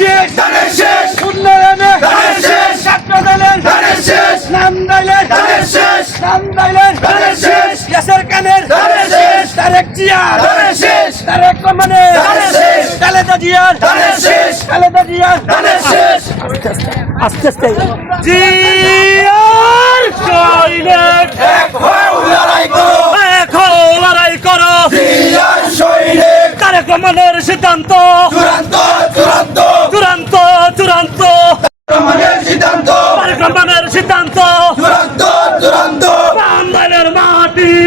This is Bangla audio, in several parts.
শেষ ধানের শেষ উন্নয়নে ধানের শেষ ছাত্র দলের ধানের শেষ নাম দলের ধানের শেষ নাম দলের ধানের শেষ গ্যাসের কানের ধানের শেষ তারেক জিয়া ধানের শেষ তারেক কমানে ধানের শেষ খালেদা জিয়ার ধানের শেষ খালেদা জিয়ার ধানের শেষ আস্তে আস্তে জিয়ার সৈনিক এক হয়ে লড়াই করো এক হয়ে লড়াই করো জিয়ার সৈনিক তারেক কমানের সিদ্ধান্ত চূড়ান্ত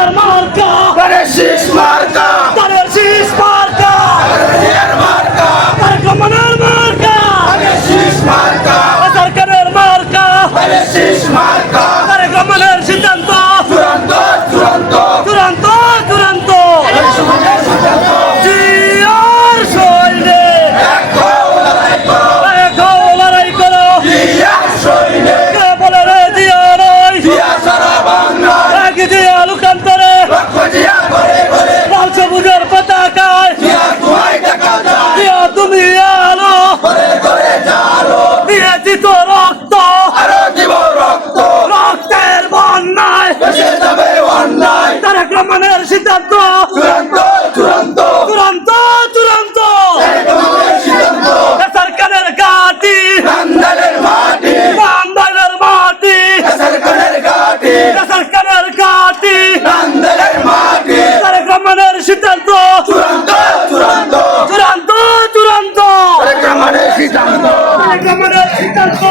Pierre marca. Parecis marca. Parecis marca. Pierre marca. Arcomanar marca. Parecis marca. Atarcaner marca. Parecis marca. রহমানের সিদ্ধান্ত। চূড়ান্ত চূড়ান্ত। সরকারের গাটি বান্দালের মাটি। সরকারের গাটি সরকারের গাটি বান্দালের মাটি। তারেক সিদ্ধান্ত। চূড়ান্ত চূড়ান্ত। চূড়ান্ত চূড়ান্ত। তারেক সিদ্ধান্ত তারেক সিদ্ধান্ত